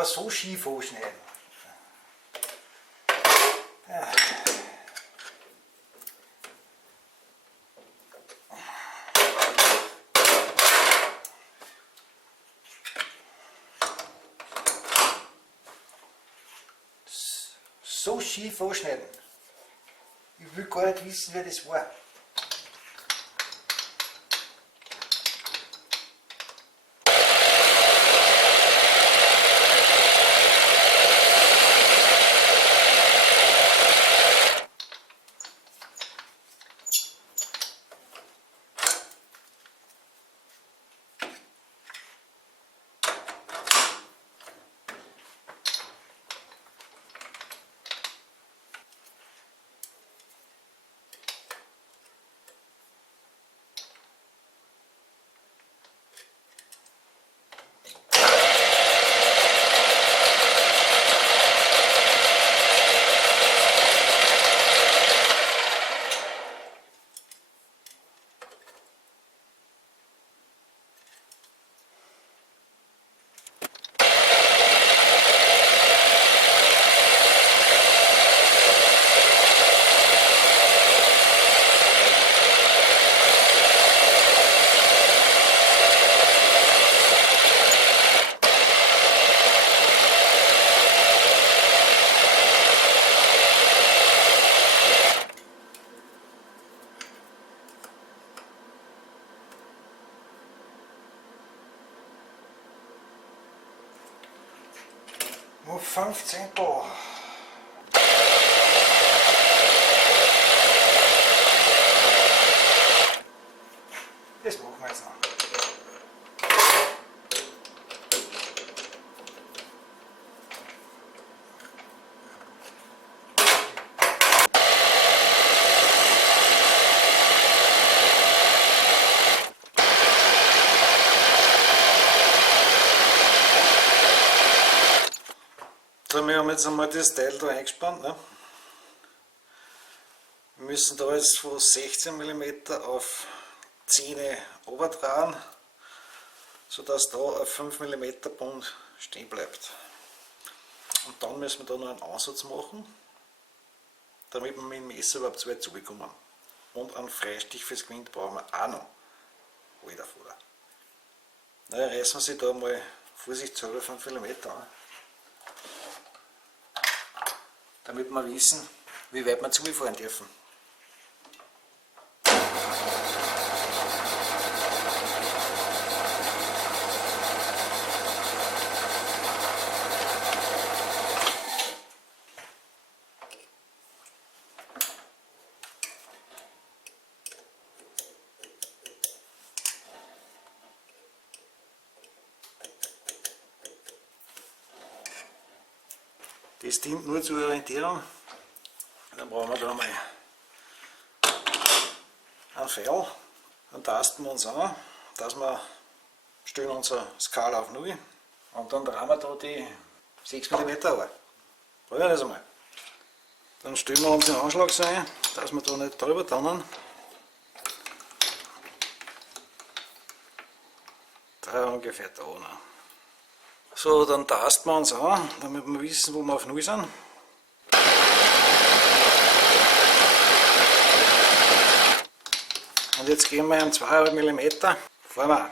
aber so schief anschneiden. Ja. So schief anschneiden. Ich will gar nicht wissen, wer das war. Nur 15 Bar. Das machen wir jetzt noch. So, wir haben jetzt einmal das Teil da eingespannt. Ne? Wir müssen da jetzt von 16 mm auf 10 runterdrehen, sodass da ein 5 mm Bund stehen bleibt. Und dann müssen wir da noch einen Ansatz machen, damit wir mit dem Messer überhaupt so weit zubekommen. Und einen Freistich fürs Gewinde brauchen wir auch noch. Alter Vater. Na, reißen wir sich da mal vorsichtshalber 5 mm an, damit wir wissen, wie weit wir zufahren dürfen. Das dient nur zur Orientierung. Dann brauchen wir da mal einen Pfeil. Dann tasten wir uns an, dass wir stellen unsere Skala auf 0 und dann drehen wir da die 6 mm an. Probieren wir das einmal. Dann stellen wir uns den Anschlag so ein, dass wir da nicht drüber tannen. Da ungefähr da. Ne? So, dann tasten wir uns an, damit wir wissen, wo wir auf 0 sind. Und jetzt gehen wir um 2,5 mm. Fahren wir.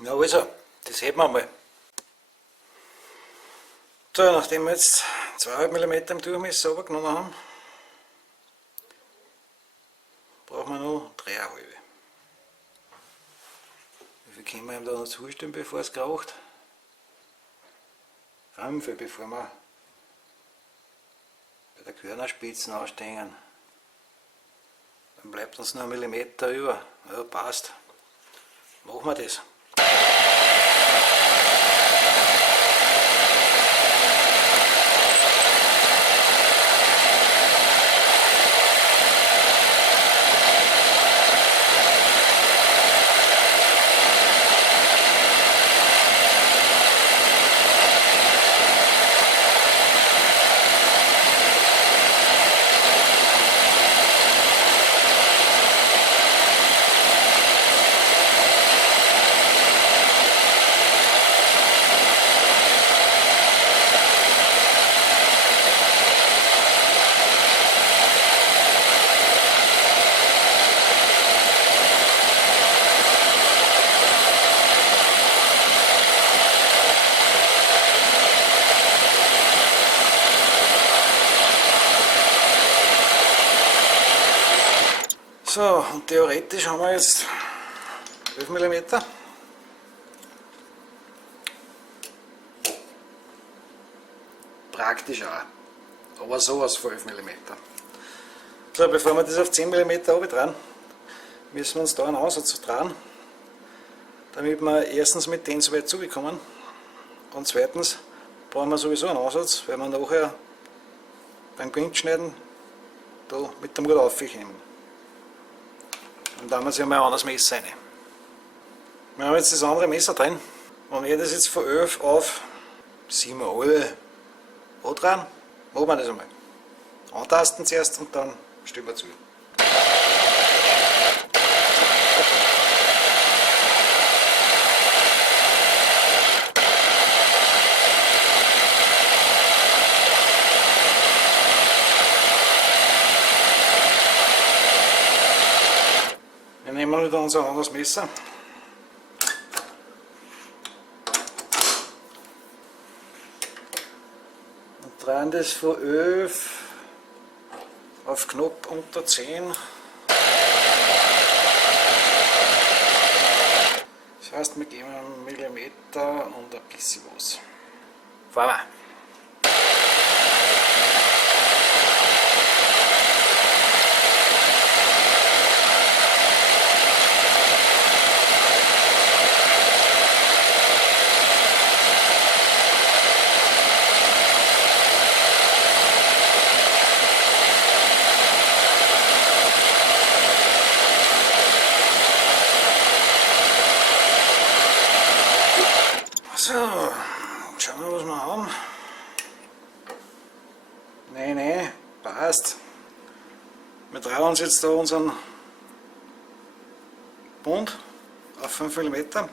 Ja, also, das hätten wir mal. So, nachdem wir jetzt 2,5 mm im Durchmesser runtergenommen haben, brauchen wir noch 3,5. Wie viel können wir ihm da noch zustimmen, bevor es kracht? 5, bevor wir bei der Körnerspitzen ausstehen. Dann bleibt uns noch 1 mm über. Ja, passt. Machen wir das. So, und theoretisch haben wir jetzt 11 mm. Praktisch auch, aber sowas von 11 mm. So, bevor wir das auf 10 mm runter müssen wir uns da einen Ansatz dran, damit wir erstens mit denen so weit zugekommen und zweitens brauchen wir sowieso einen Ansatz, weil wir nachher beim Gewindschneiden da mit dem Rad aufkommen. Und dann haben wir sich einmal ein anderes Messer rein. Wir haben jetzt das andere Messer drin. Wenn ich das jetzt von 11 auf 7 alle dran, machen wir das einmal. Antasten zuerst und dann stellen wir zu. Wir nehmen wieder unser anderes Messer. Und drehen das von 11 auf knapp unter 10. Das heißt, wir geben einen Millimeter und ein bisschen was. Fahren wir! So, schauen wir, was wir haben. Nein, passt. Wir drehen uns jetzt da unseren Bund auf 5 mm.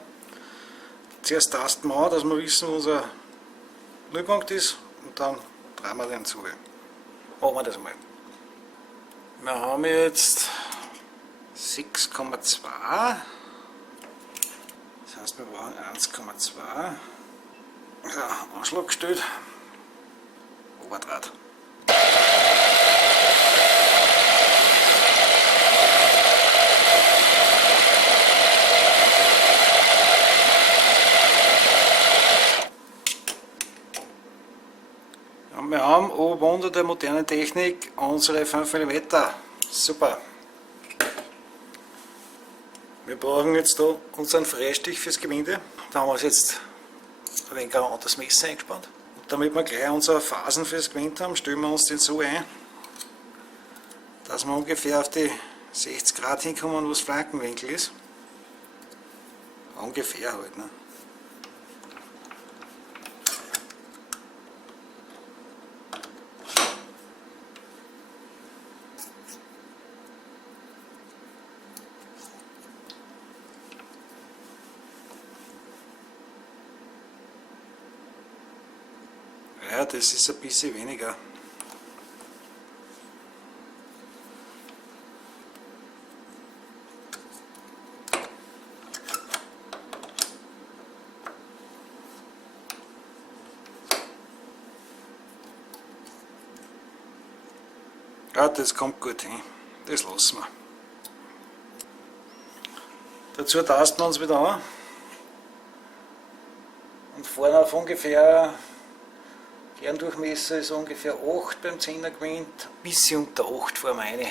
Zuerst tasten wir an, dass wir wissen, wo unser Nullpunkt ist, und dann drehen wir den zu. Machen wir das mal. Wir haben jetzt 6,2. Das heißt, wir brauchen 1,2. Ja, Anschlag gestellt. Oberdraht. Und wir haben oben unter der modernen Technik unsere 5 mm. Super. Wir brauchen jetzt da unseren Freistich fürs Gewinde. Da haben wir uns jetzt ein wenig an das Messer eingespannt. Und damit wir gleich unsere Phasen fürs Gewinde haben, stellen wir uns den so ein, dass wir ungefähr auf die 60 Grad hinkommen, wo das Flankenwinkel ist. Ungefähr halt. Ne? Ja, das ist ein bisschen weniger. Ja, das kommt gut hin. Das lassen wir. Dazu tasten wir uns wieder an und fahren auf ungefähr, Kerndurchmesser ist ungefähr 8 beim 10er Gewinde, ein bisschen unter 8 fahren wir rein.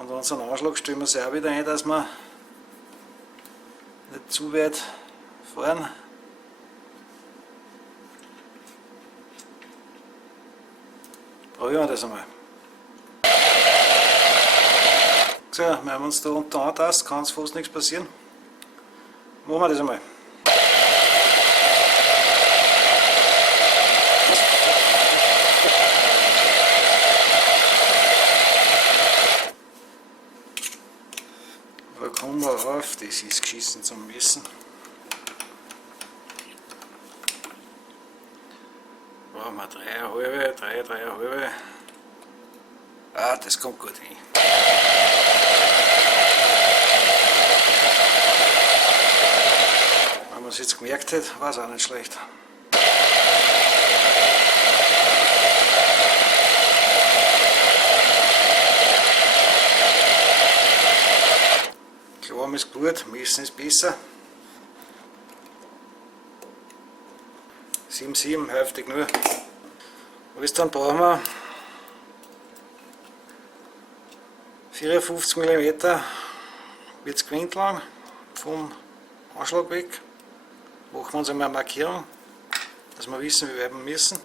Und unseren Anschlag stellen wir sich auch wieder ein, dass wir nicht zu weit fahren. Probieren wir das einmal. So, wenn wir uns da unten antasten, kann es fast nichts passieren. Machen wir das einmal. Da kommen wir auf, das ist geschissen zum Messen. Brauchen wir 3,5. Ah, das kommt gut hin. Wenn man es jetzt gemerkt hat, war es auch nicht schlecht. Klar ist gut, messen ist besser. 7,7, heftig nur. Alles dann brauchen wir 54 mm wird es Gewinde lang vom Anschlag weg. Machen wir uns einmal eine Markierung, dass wir wissen, wie weit wir müssen.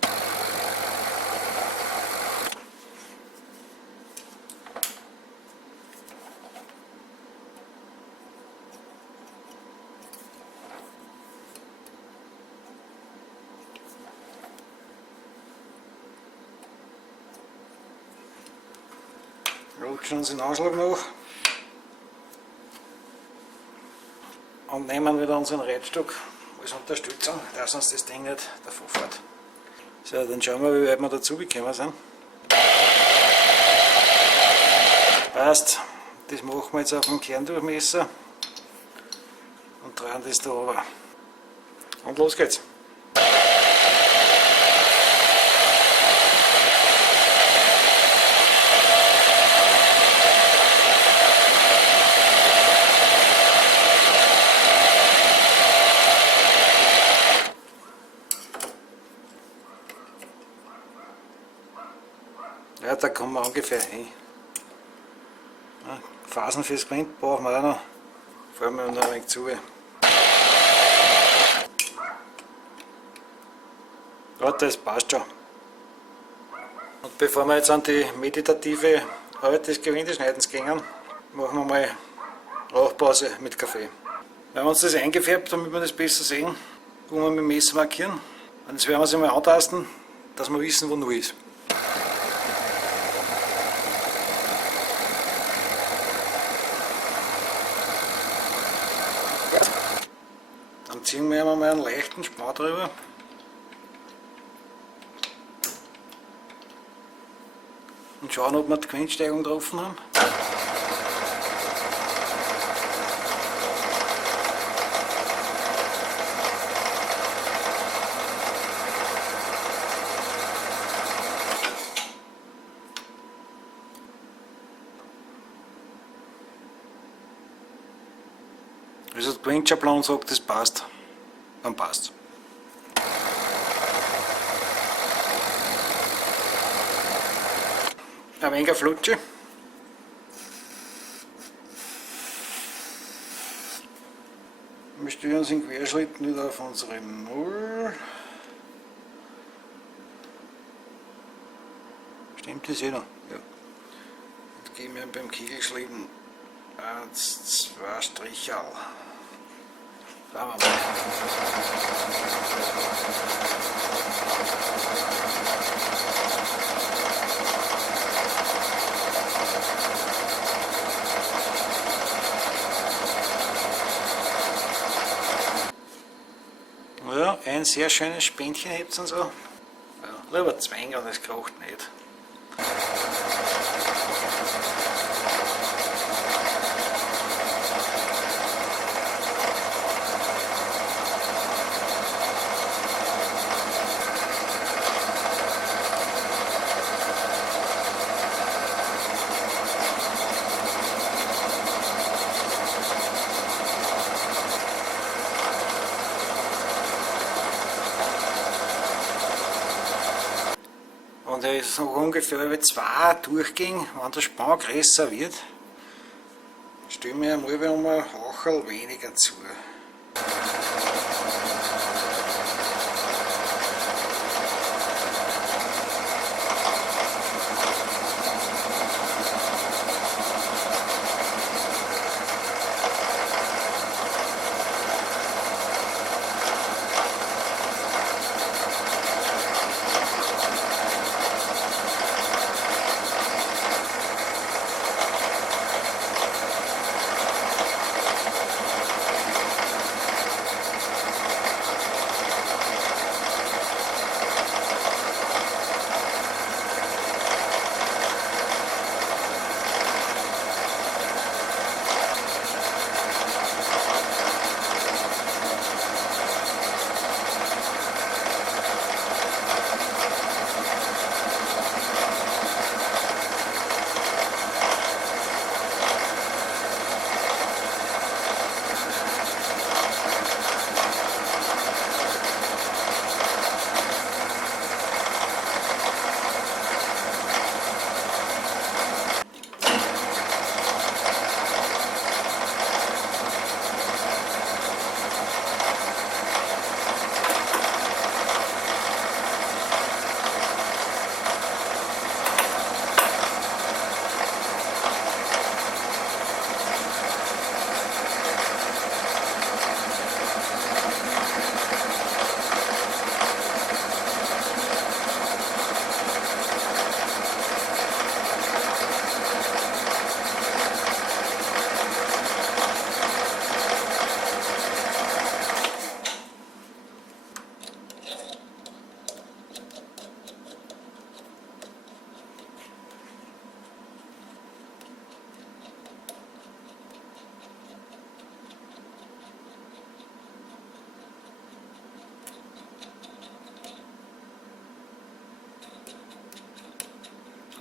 Rutschen uns den Anschlag nach und nehmen wieder unseren Reitstock als Unterstützung, dass uns das Ding nicht davon fährt. So, dann schauen wir, wie weit wir dazu gekommen sind. Passt, das machen wir jetzt auf dem Kerndurchmesser und drehen das da runter. Und los geht's! Ja, da kommen wir ungefähr hin. Ja, Phasen fürs Gewinde brauchen wir auch noch. Fahren wir noch ein wenig zu. Ja, das passt schon. Und bevor wir jetzt an die meditative Arbeit des Gewindeschneidens gehen, machen wir mal Rauchpause mit Kaffee. Wir haben uns das eingefärbt, damit wir das besser sehen, wo wir mit dem Messer markieren. Und jetzt werden wir es einmal antasten, dass wir wissen, wo null ist. Dann ziehen wir einmal einen leichten Schmau drüber. Und schauen, ob wir die Gewindsteigung getroffen haben. Also der Gewindschablon sagt, das passt. Dann passt. Ein wenig Flutsche. Wir stellen uns in Querschritt wieder auf unsere 0. Stimmt das jeder? Ja. Und gehen wir beim Kegelschlieben 1, 2 Stricherl. Schauen wir mal. Ja, ein sehr schönes Spänchen hebt und so. Ja, lieber zwängen, das kracht nicht. Und es noch ungefähr über 2 Durchgänge, wenn der Spann größer wird, stellen wir einmal um ein Haucherl weniger zu.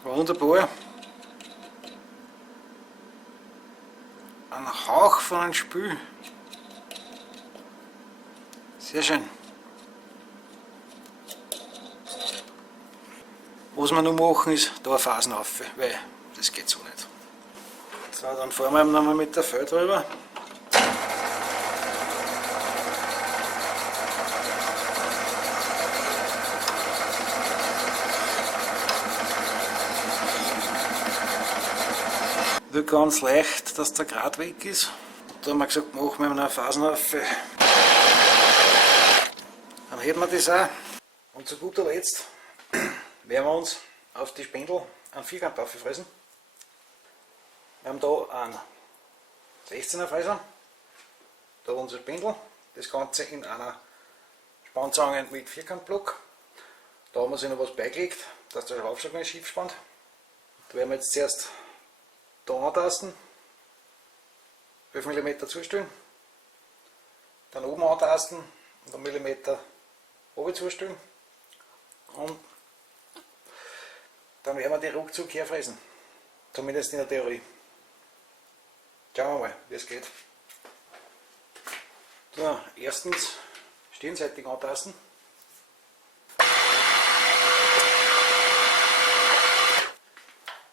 Wunderbar. Ein Hauch von einem Spül. Sehr schön. Was wir noch machen ist, da eine Phasen auf, weil das geht so nicht. So, dann fahren wir nochmal mit der Fell drüber. Nur ganz leicht, dass der Grat weg ist. Da haben wir gesagt, machen wir noch eine Phasenhaufe. Dann hätten wir das auch. Und zu guter Letzt werden wir uns auf die Spindel einen Vierkant auffräsen. Wir haben da einen 16er Fräser, da unser Spindel, das Ganze in einer Spannzange mit Vierkantblock. Da haben wir sich noch was beigelegt, dass der Schraubstock nicht schief spannt. Da werden wir jetzt zuerst da antasten, 11 mm zustellen, dann oben antasten und 1 mm oben zustellen und dann werden wir die ruckzuck herfräsen. Zumindest in der Theorie. Schauen wir mal, wie es geht. So, erstens stirnseitig antasten.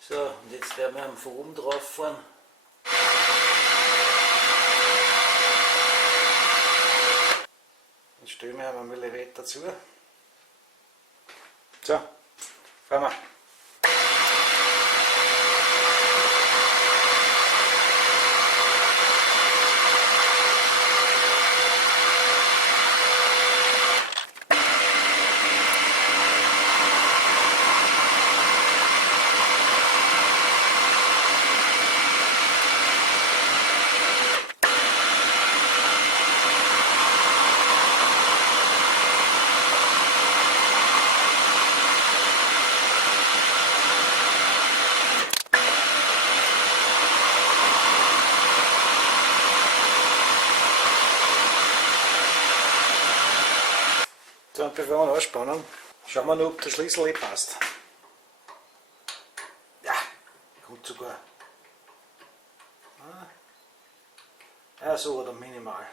So, und jetzt werden wir von oben drauf fahren. Jetzt stellen wir einen Millimeter zu. So, fahren wir. So, und bevor wir ausspannen, schauen wir noch, ob der Schlüssel eh passt. Ja, gut sogar. Ja, so oder minimal.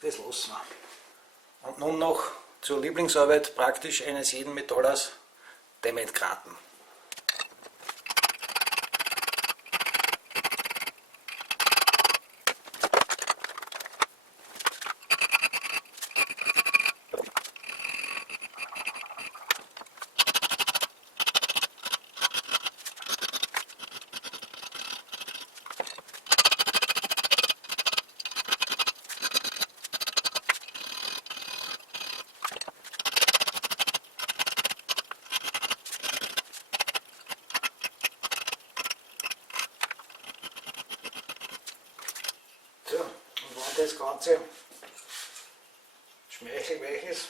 Das lassen wir. Und nun noch zur Lieblingsarbeit praktisch eines jeden Metallers, dem Entgraten. So, und wenn das Ganze schmeichelweich ist,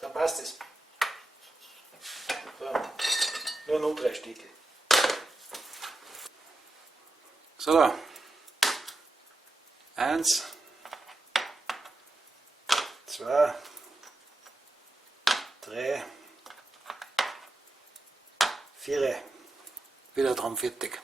dann passt es. So, nur noch 3 Stücke. So, da. 1, 2, 3, 4. Wieder dran fertig.